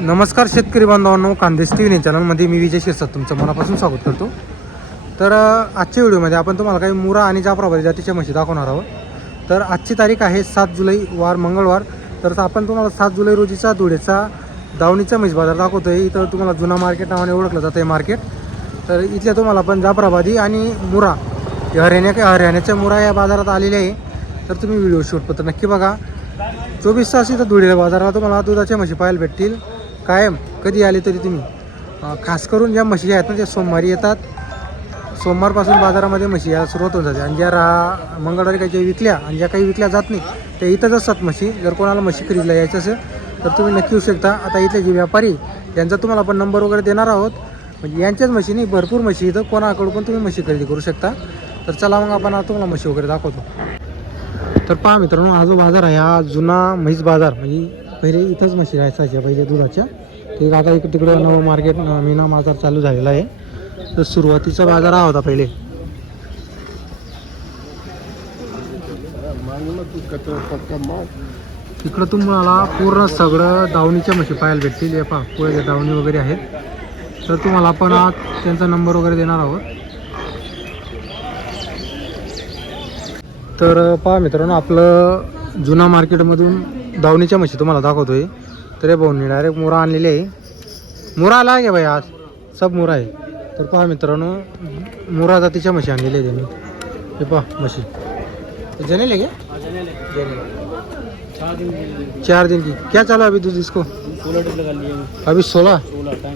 नमस्कार शेतकरी बांधवांनो, खानदेश टी व्ही चॅनलमध्ये मी विजय शिरसाट तुमचं मनापासून स्वागत करतो. तर आजच्या व्हिडिओमध्ये आपण तुम्हाला काही मुरा आणि जाफराबादी जातीच्या म्हशी दाखवणार आहोत. तर आजची तारीख आहे 7 जुलै वार मंगळवार. तर आपण तुम्हाला 7 जुलै रोजीचा धुळेचा दावणीचा म्हैस बाजार दाखवतो आहे. इथं तुम्हाला जुना मार्केट नावाने ओळखलं जातं आहे मार्केट. तर इथल्या तुम्हाला आपण जाफराबादी आणि मुरा हरियाणाच्या मुरा या बाजारात आलेले आहे. तर तुम्ही व्हिडिओ शूट पत्र नक्की बघा. 24 तास इथं धुळे बाजाराला तुम्हाला दुधाच्या म्हशी पाहायला भेटतील कायम. कधी आले तरी तुम्ही खास करून ज्या म्हशी आहेत ना त्या सोमवारी येतात. सोमवारपासून बाजारामध्ये म्हशी यायला सुरुवात होऊन जाते. आणि ज्या मंगळवारी काही विकल्या आणि ज्या काही विकल्या जात नाही त्या इथंच असतात म्हशी. जर कोणाला म्हशी खरेदीला यायचं असेल तर तुम्ही नक्की येऊ शकता. आता इथले जे व्यापारी यांचा तुम्हाला आपण नंबर वगैरे देणार आहोत. म्हणजे यांच्याच म्हशी नाही, भरपूर म्हशी इथं कोणाकडून पण तुम्ही म्हशी खरेदी करू शकता. तर चला मग आपण तुम्हाला म्हशी वगैरे दाखवतो. तर पहा मित्रांनो, हा जो बाजार आहे हा जुना म्हैस बाजार. म्हणजे पहिले इथंच म्हशी राहायच्या पहिले दुधाच्या. ते आता तिकडं नवं मार्केट मीना बाजार चालू झालेला आहे. तर सुरुवातीचा बाजार हा होता पहिले. इकडं तुम्हाला पूर्ण सगळं दावणीच्या म्हशी पाहायला भेटतील. हे पहा पुढे दावणी वगैरे आहेत. तर तुम्हाला आपण आज त्यांचा नंबर वगैरे देणार आहोत. तर पहा मित्रांनो, आपलं जुना मार्केटमधून दावणीच्या म्हशी तुम्हाला दाखवतोय. तर हे भाऊंनी डायरेक्ट मुरा आणलेली आहे. मुरा आला आहे का भाई आज? सब मुरा आहे. तर पहा मित्रांनो, मुरा जातीच्या म्हशी आणलेल्या आहे त्यांनी. हे पहा म्हशी जनेल है क्या? 4 दिन की क्या चालू अभी दूध इसको? 16 लीटर का लिए अभी 16.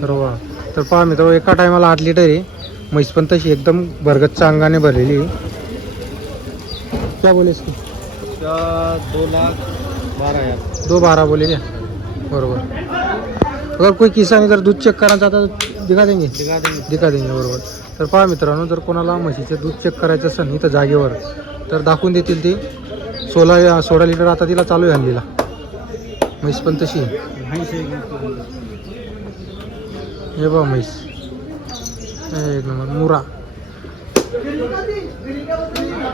तर वा. तर पहा मित्रांनो, एका टायमाला 8 लिटर आहे. म्हैस पण तशी एकदम भरगतच्या अंगाने भरलेली आहे. क्या बोले इसकी? 2,12,000. 2,12 बोले क्या? बरोबर. अगर कोई किसान इधर दूध चेक करायला चाहता तर दिखा देंगे? दिखा देंगे बरोबर. तर पहा मित्रांनो, जर कोणाला म्हशीचे दूध चेक करायचं असेल इथं जागेवर तर दाखवून देतील ते. 16 लिटर आता तिला चालू आहे हल्लीला. म्हैस पण तशी आहे. हे बघा म्हैस एक नंबर मुरा.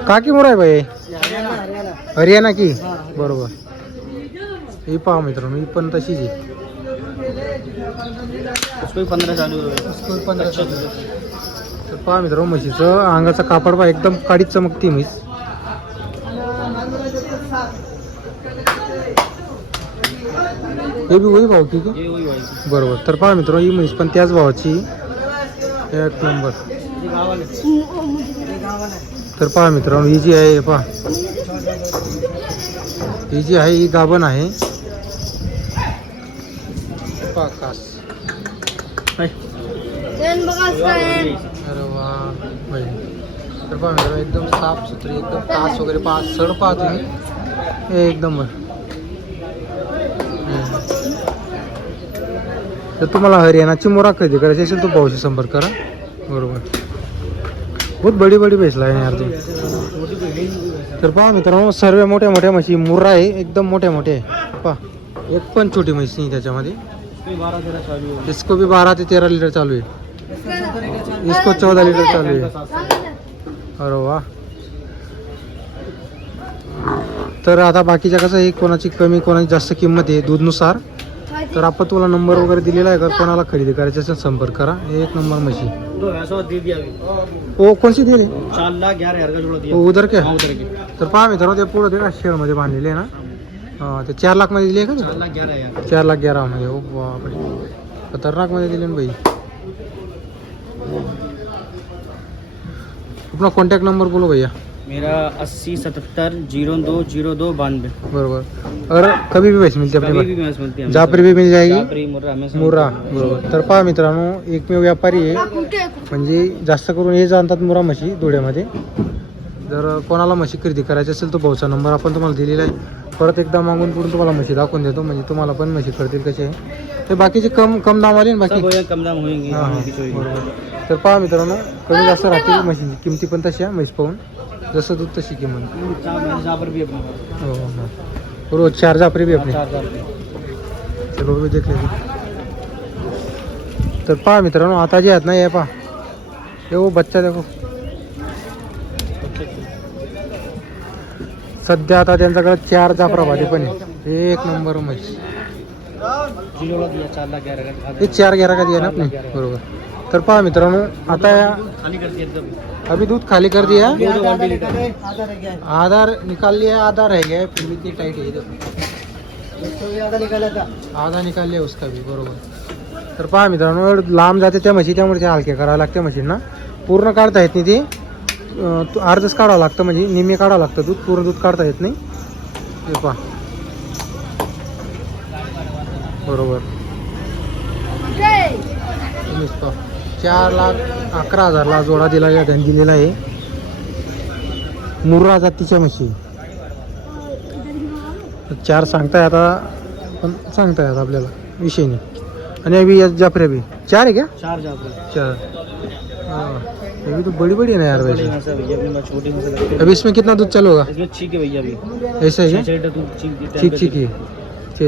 का की मुरा आहे भाई? हरियाणा की बरोबर. ही पहा मित्रांनो, ही पण तशीच आहे. उसको 15 चालू है. उसको 15 चालू है. तर पहा मित्रांनो, म्हशीचं अंगाचा कापड पहा एकदम काडीत चमकती म्हैस. हे बी वही भाव की ये वही भाई. बरोबर. तर पहा मित्रांनो, ही म्हैस पण त्याच भावाची एक नंबर. तर पहा मित्रांनो, ही जी आहे पहा, ही जी आहे ही गाभण आहे. पहा कास. अरे वा भाई. तर पहा मित्रांनो, एकदम साफ सुथरी, एकदम कास वगैरे पहा, सड पहा तुम्ही एकदम. तर तुम्हाला हरियाणाची मुरा खरेदी करायची असेल तर भाऊशी संपर्क करा. बरोबर. बहुत बडी भैंस आहे यार तुम्ही. तर पहा मित्रांनो, सर्व मोठ्या मोठ्या म्हशी मुर्रा आहे, एकदम मोठ्या मोठ्या आहे. पहा एक पण छोटी म्हैस नाही त्याच्यामध्ये. 12-13 चालू है. इसको भी 12 ते 13 लिटर चालू आहे. इसको 14 लिटर चालू आहे. अरे वा. तर आता बाकीच्या कसं आहे, कोणाची कमी कोणाची जास्त किंमत आहे दूधनुसार. तर आपण तुला नंबर वगैरे दिलेला आहे. का कोणाला खरेदी करायची असेल संपर्क करा. एक नंबर म्हशी. दे दिया ओ कौन सी दिली? 4,11,000 का जोड़ा दिया. ओ उधर क्या? उधर की तर पहा मित्रांनो, ते पुढं ते का शेडमध्ये बांधलेले आहे ना. ते 4 लाख मध्ये दिली आहे का? 4,11,000. 4,11,000 मध्ये. ओ बापरे, खतरनाक मध्ये दिले ना भाई. अपना कॉन्टैक्ट नंबर बोलो भैया. मेरा 8077020292. बरोबर. और कभी भी भैंस मिलती है कभी अपने भी मैच मिलती है. पास, जाफरी भी मिल जाएगी. जाफरी, मुर्रा, हमेशा मुरा. बरोबर. तर पहा मित्रांनो, एकमेव व्यापारी आहे. म्हणजे जास्त करून हे जाणतात मुरा म्हशी धुळ्यामध्ये. जर कोणाला म्हशी खरेदी करायची असेल तर भाऊचा नंबर आपण तुम्हाला दिलेला आहे. परत एकदा मागून पुढून तुम्हाला म्हशी दाखवून देतो. म्हणजे तुम्हाला पण म्हशी करतील कसे आहे. ते बाकीचे कम दाम आले ना बाकी. सब कम दाम होंगे. हां बरोबर. तर पहा मित्रांनो, कमी जास्त राहतील म्हशीची किमती पण तशा म्हैस पाहून. जसं दूध तशी किंमत. जाफर भी अपने. हो हो. रोज 4 जाफरी भी अपने. 4 जाफरी. चलो भी देख लेते. तर पहा मित्रांनो, आता जे आहेत ना हे पहा, हे वो बच्चा देखो. सध्या आता त्यांच्याकडे 4 जाफराबादी पण आहे. एक नंबर म्हैस. जिलोला दिया 4,11,000 का हे 4,11 का दिया ना आपने 4,11. बरोबर. तर पहा मित्रांनो आता खाली कर दिया एकदम अभी दूध खाली कर दिया. दो बाल्टी लीटर. आधार निकाल लिया, आधा रह गया है, फिर भी इतनी टाइट है ये देखो. आधा निकाल लिया उसका भी बरोबर. तर पहा मित्रांनो एवढं लांब जाते त्या म्हशी त्यामुळे ते हलके करावं लागते म्हशींना. पूर्ण काढता येत नाही ते अर्धच काढावं लागतं म्हणजे निम्मे काढावं लागतं दूध पूर्ण दूध काढता येत नाही. हे पहा बरोबर. तुम्हीच पहा 4,11,000 जोडा दिला दिलेला आहे मुर्रा जातीच्या म्हशी. 4 सांगताय आता पण सांगताय आता आपल्याला विषय नाही. आणि अभी जाफरे भी 4 है क्या 4 जाते 4. हाँ ये भी तो बड़ी बड़ी है ना यार वैसे. भैया अपने पास छोटी में से लगते अभी इसमें कितना दूध चल होगा इसमें ठीक है भैया अभी ऐसा ही है 6 लीटर दूध ठीक ठीक ठीक है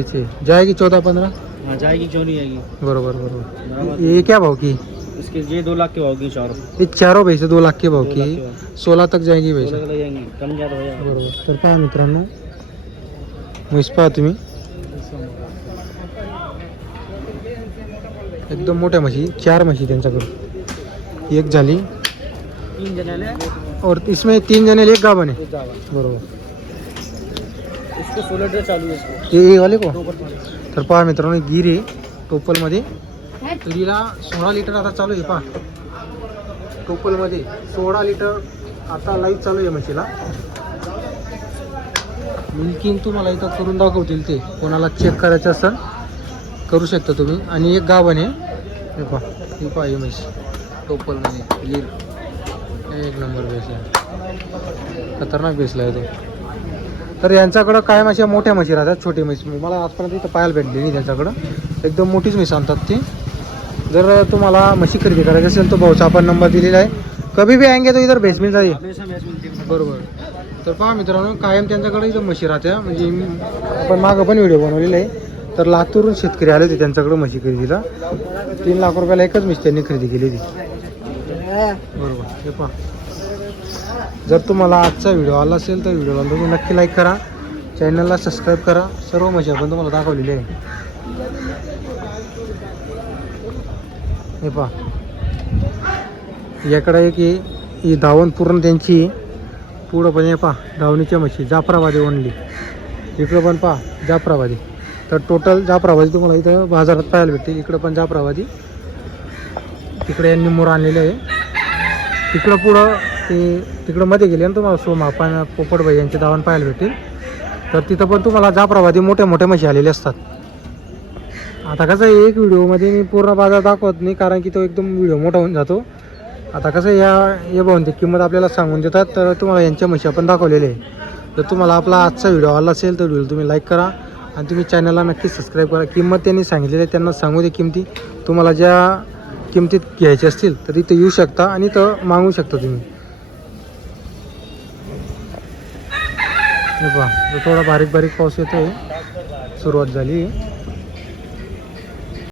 6 जाएगी 14-15 हाँ जाएगी क्यों नहीं आएगी बरोबर बरोबर. ये क्या भाव की इसके ये 2 लाख के होगी चारों ये चारों भैंसे 2 लाख के भाव 2 की लाख के 16 तक जाएगी भाव भैंसा लग जाएंगी कम ज़्यादा हो जाएगा बरोबर. तर पहा मित्रांनो म्हैस पहा तुम्ही एकदम मोठ्या म्हशी 4 म्हशी त्यांच्याकडे. एक झाली 3 जने और इसमें 3 जने एक गाभण आहे बरोबर. इसको 16 लीटर चालू है इसको हे वाले को. दो ऊपर पानी. तर पहा मित्रांनो गिर आहे टोपलमध्ये. तर हिला 16 लिटर आता चालू आहे पहा टोपलमध्ये 16 लिटर आता लाईव्ह चालू आहे म्हशीला. मिल्किंग तुम्हाला इथं करून दाखवतील ते कोणाला चेक करायचं असेल करू शकता तुम्ही. आणि एक गाभण आहे हे पहा ही म्हैस टोपलमध्ये गिर एक नंबर बेस आहे खतरनाक बेसला आहे तो. तर यांच्याकडं कायम अशा मोठ्या म्हशी राहतात छोटी म्हैस मला आजपर्यंत इथं पाहायला भेटली नाही त्यांच्याकडं. एकदम मोठीच म्हैस आणतात ते. जर तुम्हाला म्हशी खरेदी करायची असेल तो भाऊचा आपण नंबर दिलेला आहे. कभी भी आएंगे तो इधर भैंस मिल जाईल हमेशा भैंस मिलती है बरोबर. तर पहा मित्रांनो कायम त्यांच्याकडे इथं म्हशी राहत्या म्हणजे आपण मागं पण व्हिडिओ बनवलेला आहे. तर लातूरून शेतकरी आले होते त्यांच्याकडे म्हशी खरेदीला 3 लाख रुपयाला एकच म्हशी त्यांनी खरेदी केली होती बरोबर. हे पहा जर तुम्हाला आजचा व्हिडिओ आला असेल तर व्हिडिओला तुम्ही नक्की लाईक करा चॅनलला सबस्क्राईब करा. सर्व म्हशी आपण तुम्हाला दाखवलेली आहे. हे पहा याकडे एक ही धावण पूर्ण त्यांची पुढं पण हे पहा धावणीच्या म्हशी जाफराबादी ओनली. इकडं पण पहा जाफराबादी. तर टोटल जाफराबादी तुम्हाला इथं बाजारात पाहायला भेटते. इकडं पण जाफराबादी तिकडे यांनी मोर आणलेले आहे. तिकडं पुढं ते तिकडं मध्ये गेले ना तुम्हाला सोमा पण पोपटबाई यांचे धावण पाहायला भेटेल. तर तिथं पण तुम्हाला जाफराबादी मोठ्या मोठ्या म्हशी आलेले असतात. आता कसं आहे एक व्हिडिओमध्ये मी पूर्ण बाजार दाखवत नाही कारण की तो एकदम व्हिडिओ मोठा होऊन जातो. आता कसं या भाऊन ते किंमत आपल्याला सांगून देतात तर तुम्हाला यांच्या म्हशी आपण दाखवलेले आहे. जर तुम्हाला आपला आजचा व्हिडिओ आला असेल तर व्हिडिओ तुम्ही लाईक करा आणि तुम्ही चॅनलला नक्की सबस्क्राईब करा. किंमत त्यांनी सांगितलेली आहे त्यांना सांगू दे किमती. तुम्हाला ज्या किमतीत घ्यायचे असतील तर इथं येऊ शकता आणि इथं मागू शकता तुम्ही. हे पहा थोडा बारीक बारीक पाऊस येतो आहे सुरुवात झाली.